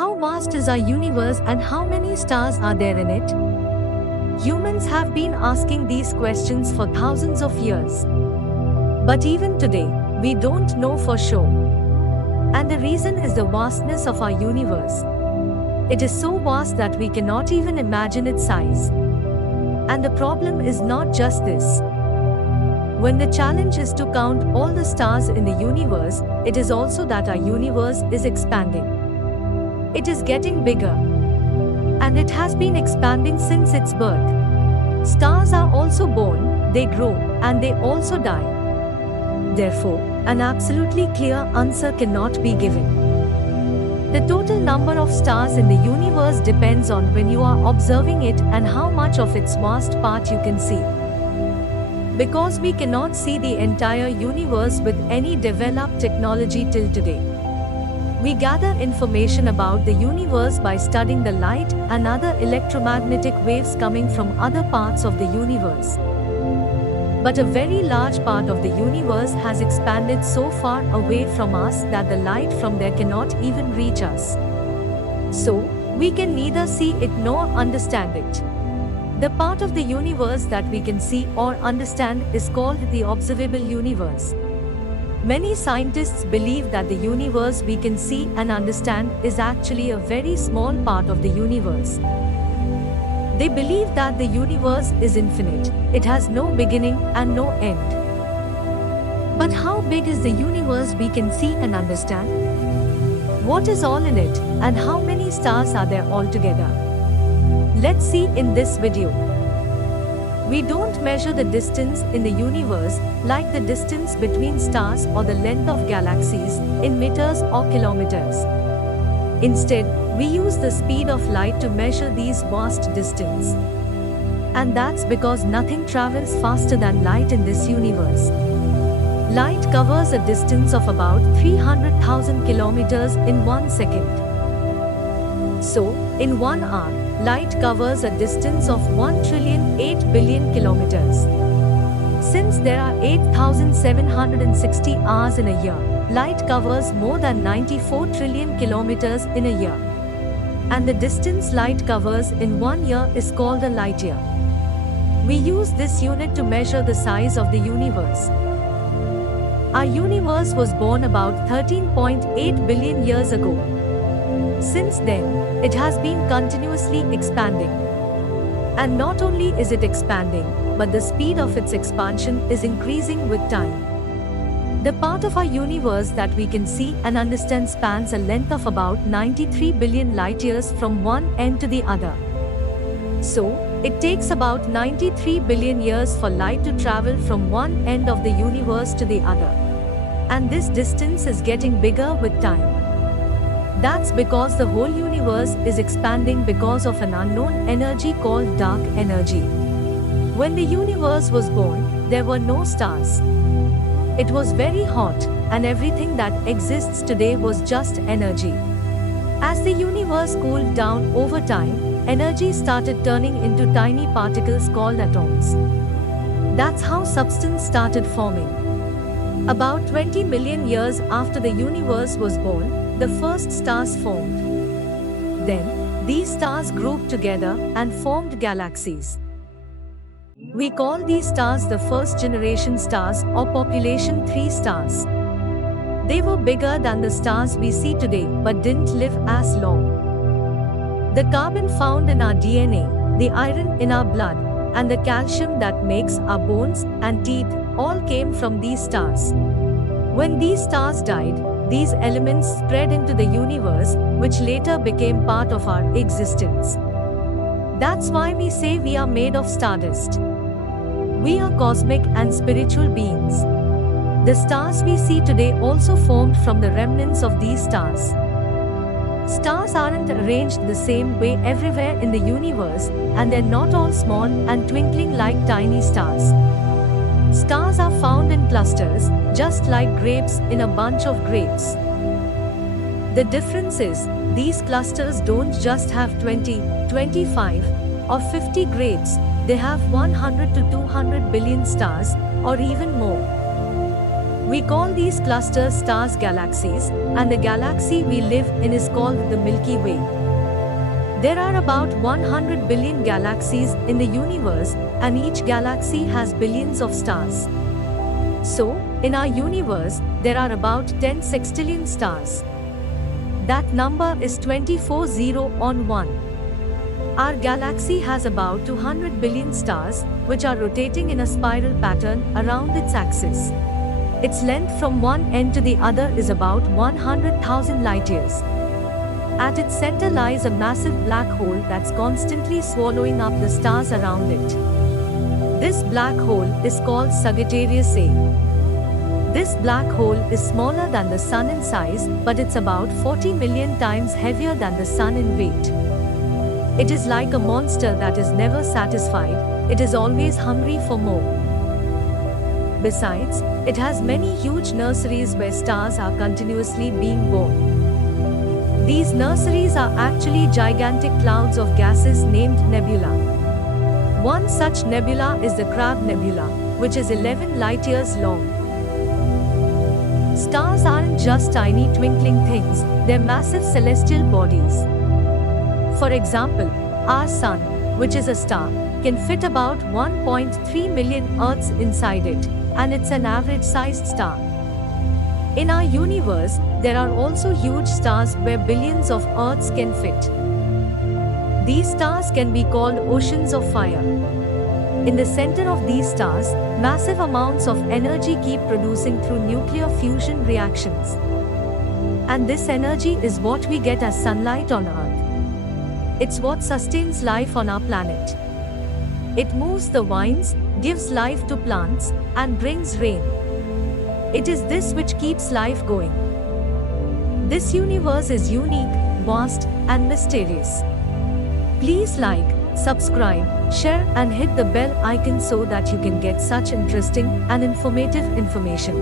How vast is our universe and how many stars are there in it? Humans have been asking these questions for thousands of years. But even today, we don't know for sure. And the reason is the vastness of our universe. It is so vast that we cannot even imagine its size. And the problem is not just this. When the challenge is to count all the stars in the universe, it is also that our universe is expanding. It is getting bigger. And it has been expanding since its birth. Stars are also born, they grow, and they also die. Therefore, an absolutely clear answer cannot be given. The total number of stars in the universe depends on when you are observing it and how much of its vast part you can see. Because we cannot see the entire universe with any developed technology till today. We gather information about the universe by studying the light and other electromagnetic waves coming from other parts of the universe. But a very large part of the universe has expanded so far away from us that the light from there cannot even reach us. So, we can neither see it nor understand it. The part of the universe that we can see or understand is called the observable universe. Many scientists believe that the universe we can see and understand is actually a very small part of the universe. They believe that the universe is infinite, it has no beginning and no end. But how big is the universe we can see and understand? What is all in it, and how many stars are there altogether? Let's see in this video. We don't measure the distance in the universe, like the distance between stars or the length of galaxies, in meters or kilometers. Instead, we use the speed of light to measure these vast distances. And that's because nothing travels faster than light in this universe. Light covers a distance of about 300,000 kilometers in 1 second. So, in 1 hour, light covers a distance of 1,008,000,000,000 kilometers. Since there are 8,760 hours in a year, light covers more than 94 trillion kilometers in a year. And the distance light covers in 1 year is called a light year. We use this unit to measure the size of the universe. Our universe was born about 13.8 billion years ago. Since then, it has been continuously expanding. And not only is it expanding, but the speed of its expansion is increasing with time. The part of our universe that we can see and understand spans a length of about 93 billion light years from one end to the other. So, it takes about 93 billion years for light to travel from one end of the universe to the other. And this distance is getting bigger with time. That's because the whole universe is expanding because of an unknown energy called dark energy. When the universe was born, there were no stars. It was very hot, and everything that exists today was just energy. As the universe cooled down over time, energy started turning into tiny particles called atoms. That's how substance started forming. About 20 million years after the universe was born, the first stars formed. Then, these stars grouped together and formed galaxies. We call these stars the first generation stars or population 3 stars. They were bigger than the stars we see today but didn't live as long. The carbon found in our DNA, the iron in our blood, and the calcium that makes our bones and teeth all came from these stars. When these stars died, these elements spread into the universe, which later became part of our existence. That's why we say we are made of stardust. We are cosmic and spiritual beings. The stars we see today also formed from the remnants of these stars. Stars aren't arranged the same way everywhere in the universe, and they're not all small and twinkling like tiny stars. Stars are found in clusters, just like grapes in a bunch of grapes. The difference is, these clusters don't just have 20, 25, or 50 grapes, they have 100 to 200 billion stars, or even more. We call these clusters stars galaxies, and the galaxy we live in is called the Milky Way. There are about 100 billion galaxies in the universe, and each galaxy has billions of stars. So, in our universe, there are about 10 sextillion stars. That number is 24 0 on 1. Our galaxy has about 200 billion stars, which are rotating in a spiral pattern around its axis. Its length from one end to the other is about 100,000 light years. At its center lies a massive black hole that's constantly swallowing up the stars around it. This black hole is called Sagittarius A. This black hole is smaller than the Sun in size, but it's about 40 million times heavier than the Sun in weight. It is like a monster that is never satisfied, it is always hungry for more. Besides, it has many huge nurseries where stars are continuously being born. These nurseries are actually gigantic clouds of gases named nebula. One such nebula is the Crab Nebula, which is 11 light-years long. Stars aren't just tiny twinkling things, they're massive celestial bodies. For example, our Sun, which is a star, can fit about 1.3 million Earths inside it, and it's an average-sized star. In our universe, there are also huge stars where billions of Earths can fit. These stars can be called oceans of fire. In the center of these stars, massive amounts of energy keep producing through nuclear fusion reactions. And this energy is what we get as sunlight on Earth. It's what sustains life on our planet. It moves the vines, gives life to plants, and brings rain. It is this which keeps life going. This universe is unique, vast, and mysterious. Please like, subscribe, share, and hit the bell icon so that you can get such interesting and informative information.